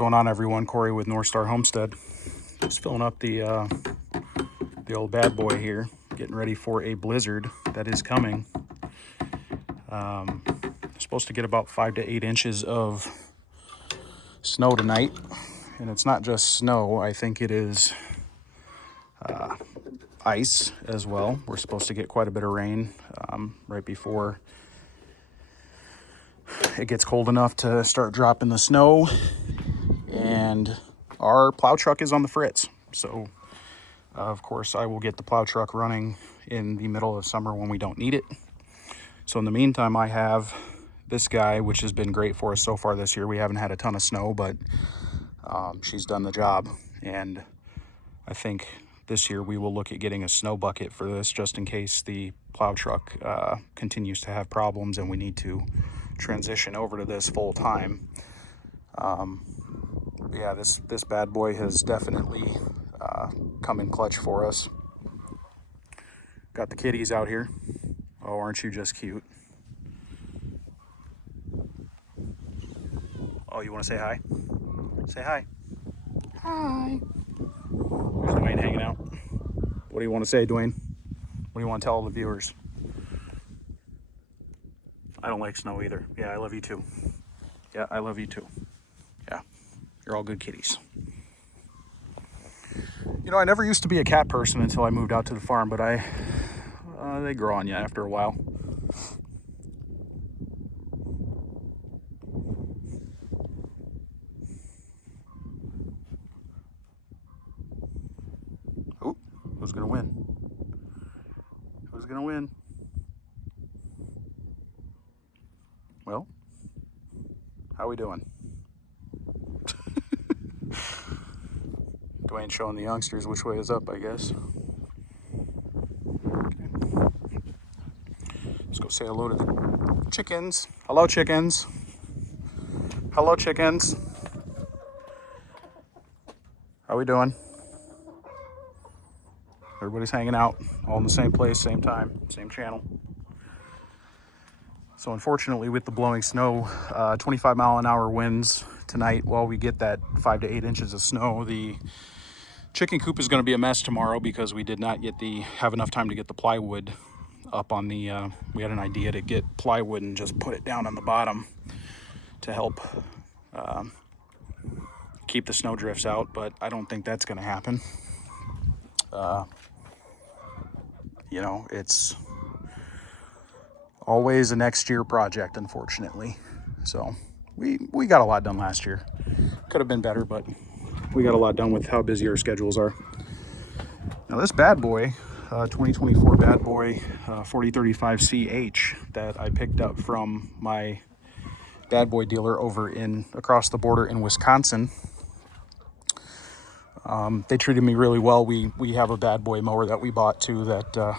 Going on, everyone? Corey with North Star Homestead. Just filling up the old bad boy here, getting ready for a blizzard that is coming. Supposed to get about 5 to 8 inches of snow tonight, and it's not just snow. I think it is ice as well. We're supposed to get quite a bit of rain right before it gets cold enough to start dropping the snow. And our plow truck is on the fritz, so of course I will get the plow truck running in the middle of summer when we don't need it. So in the meantime, I have this guy, which has been great for us so far this year. We haven't had a ton of snow, but she's done the job, and I think this year we will look at getting a snow bucket for this, just in case the plow truck continues to have problems and we need to transition over to this full time. Yeah, this bad boy has definitely come in clutch for us. Got the kitties out here. Oh, aren't you just cute? Oh, you want to say hi? Say hi. Hi. There's Dwayne hanging out. What do you want to say, Dwayne? What do you want to tell all the viewers? I don't like snow either. Yeah, I love you too. Yeah, I love you too. Yeah, you're all good kitties. You know, I never used to be a cat person until I moved out to the farm, but they grow on you after a while. Oh, who's gonna win? Who's gonna win? Well, how we doing? Dwayne showing the youngsters which way is up, I guess. Okay. Let's go say hello to the chickens. Hello, chickens. Hello, chickens. How we doing? Everybody's hanging out, all in the same place, same time, same channel. So unfortunately, with the blowing snow, 25-mile-an-hour winds tonight, while we get that 5 to 8 inches of snow, the chicken coop is going to be a mess tomorrow because we did not have enough time to get the plywood up on the. We had an idea to get plywood and just put it down on the bottom to help keep the snow drifts out, but I don't think that's going to happen. You know, it's always a next year project, unfortunately. So we got a lot done last year. Could have been better, but we got a lot done with how busy our schedules are. Now this bad boy, 2024 bad boy 4035CH that I picked up from my bad boy dealer over across the border in Wisconsin. They treated me really well. We have a bad boy mower that we bought too that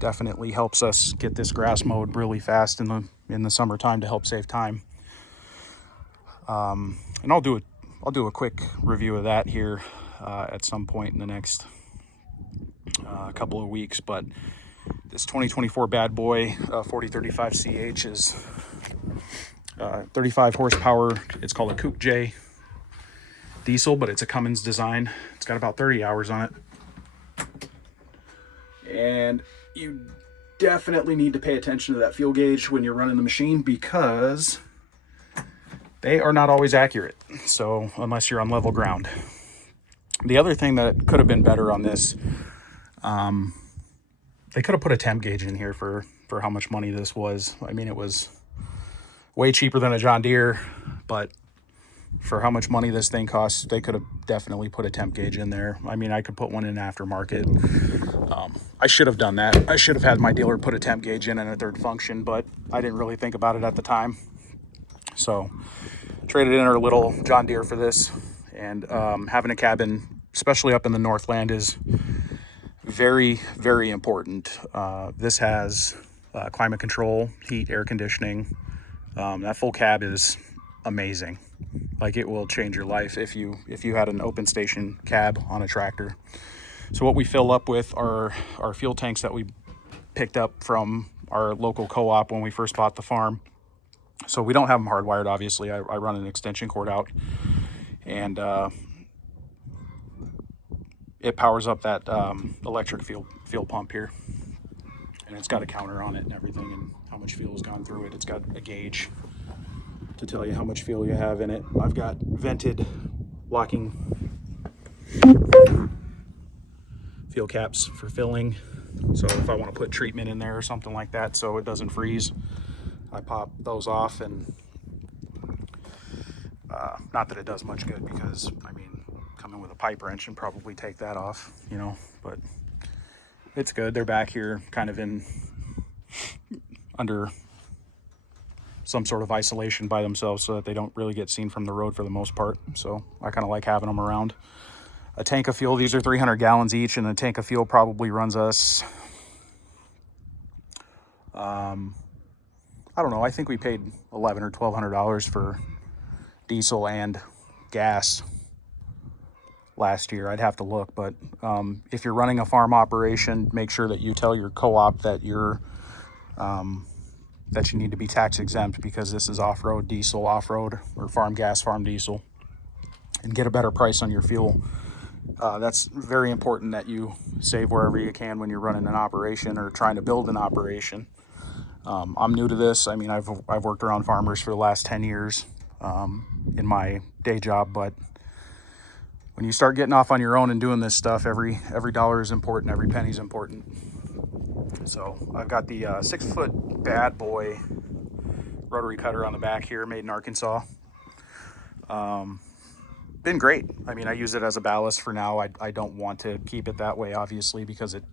definitely helps us get this grass mowed really fast in the summertime to help save time. And I'll do a quick review of that here at some point in the next couple of weeks. But this 2024 bad boy 4035CH is 35 horsepower. It's called a Coupe J diesel, but it's a Cummins design. It's got about 30 hours on it. And you definitely need to pay attention to that fuel gauge when you're running the machine because they are not always accurate. So unless you're on level ground. The other thing that could have been better on this, they could have put a temp gauge in here for how much money this was. I mean, it was way cheaper than a John Deere, but for how much money this thing costs, they could have definitely put a temp gauge in there. I mean, I could put one in aftermarket. I should have done that. I should have had my dealer put a temp gauge in a third function, but I didn't really think about it at the time. So traded in our little John Deere for this, and having a cabin, especially up in the Northland, is very, very important. This has climate control, heat, air conditioning. That full cab is amazing. Like, it will change your life if you had an open station cab on a tractor. So what we fill up with are our fuel tanks that we picked up from our local co-op when we first bought the farm. So we don't have them hardwired, obviously. I run an extension cord out, and it powers up that electric fuel pump here. And it's got a counter on it and everything, and how much fuel has gone through it. It's got a gauge to tell you how much fuel you have in it. I've got vented locking fuel caps for filling. So if I want to put treatment in there or something like that so it doesn't freeze, I pop those off. And not that it does much good, because I mean, come in with a pipe wrench and probably take that off, you know, but it's good. They're back here kind of in under some sort of isolation by themselves so that they don't really get seen from the road for the most part. So I kind of like having them around. A tank of fuel, these are 300 gallons each, and a tank of fuel probably runs us, I don't know, I think we paid $1,100 or $1,200 for diesel and gas last year. I'd have to look, but if you're running a farm operation, make sure that you tell your co-op that you're that you need to be tax exempt, because this is off-road diesel, off-road or farm gas, farm diesel, and get a better price on your fuel. That's very important that you save wherever you can when you're running an operation or trying to build an operation. I'm new to this. I mean, I've worked around farmers for the last 10 years in my day job, but when you start getting off on your own and doing this stuff, every dollar is important, every penny is important. So I've got the 6-foot bad boy rotary cutter on the back here, made in Arkansas. Been great. I mean, I use it as a ballast for now. I don't want to keep it that way, obviously, because it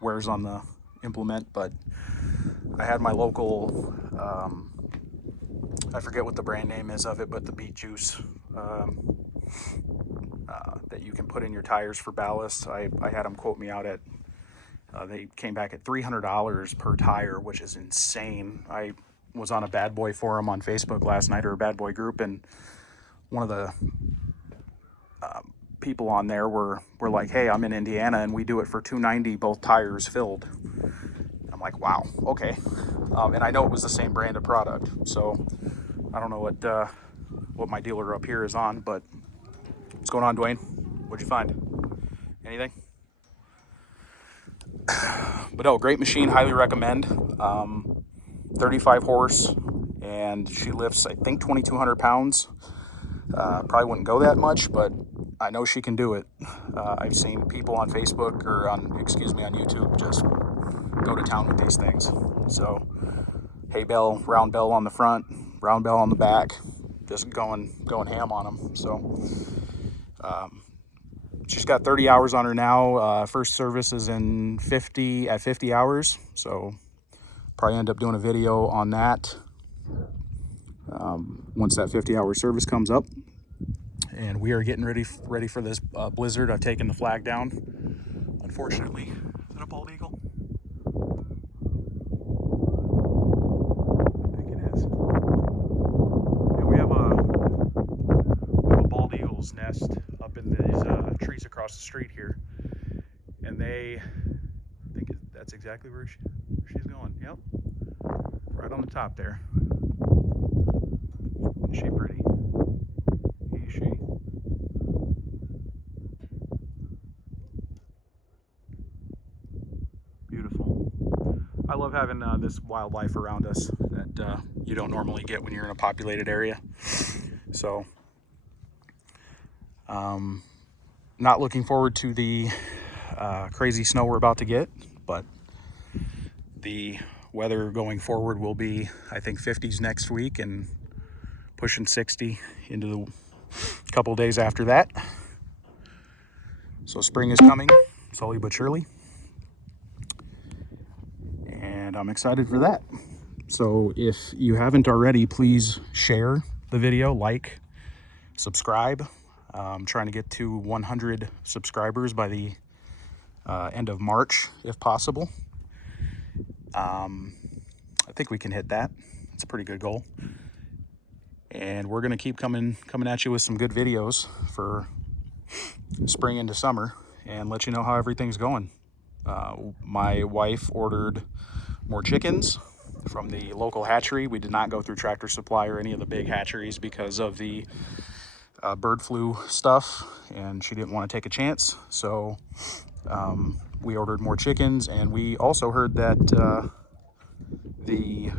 wears on the implement, but I had my local, I forget what the brand name is of it, but the beet juice that you can put in your tires for ballast. I had them quote me out at, they came back at $300 per tire, which is insane. I was on a bad boy forum on Facebook last night, or a bad boy group, and one of the people on there were like, hey, I'm in Indiana and we do it for $290, both tires filled. I'm like, wow, okay. And I know it was the same brand of product, so I don't know what my dealer up here is on, but what's going on, Dwayne? What'd you find? Anything? But oh, great machine, highly recommend. 35 horse, and she lifts, I think, 2,200 pounds. Probably wouldn't go that much, but I know she can do it. I've seen people on Facebook, or on YouTube, just go to town with these things. So hay bell, round bell on the front, round bell on the back, just going ham on them. So she's got 30 hours on her now. First service is at 50 hours. So probably end up doing a video on that once that 50-hour service comes up. And we are getting ready for this blizzard. I've taken the flag down, unfortunately. Is that a bald eagle? I think it is. Yeah, we have a bald eagle's nest up in these trees across the street here, and I think that's exactly where she's going. Yep, right on the top there. Isn't she pretty? Is she? Beautiful. I love having this wildlife around us that you don't normally get when you're in a populated area. So, not looking forward to the crazy snow we're about to get, but the weather going forward will be, I think, 50s next week and pushing 60 into the couple days after that. So spring is coming, slowly but surely, and I'm excited for that. So if you haven't already, please share the video, like, subscribe. I'm trying to get to 100 subscribers by the end of March, if possible. I think we can hit that. It's a pretty good goal. And we're gonna keep coming at you with some good videos for spring into summer, and let you know how everything's going. My wife ordered more chickens, from the local hatchery. We did not go through Tractor Supply or any of the big hatcheries because of the bird flu stuff, and she didn't want to take a chance. So we ordered more chickens, and we also heard that the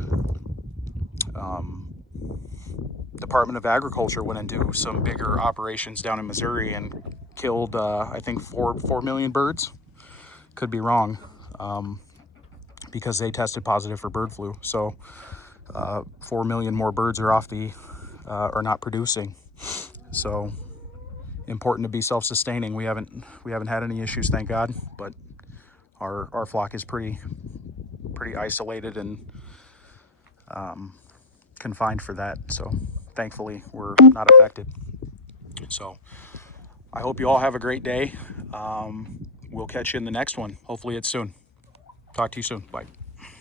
Department of Agriculture went into some bigger operations down in Missouri and killed, I think, 4 million birds. Could be wrong, because they tested positive for bird flu. So 4 million more birds are are not producing. So important to be self-sustaining. We haven't had any issues, thank God, but our flock is pretty isolated and confined for that. So thankfully we're not affected. So I hope you all have a great day. We'll catch you in the next one. Hopefully it's soon. Talk to you soon. Bye.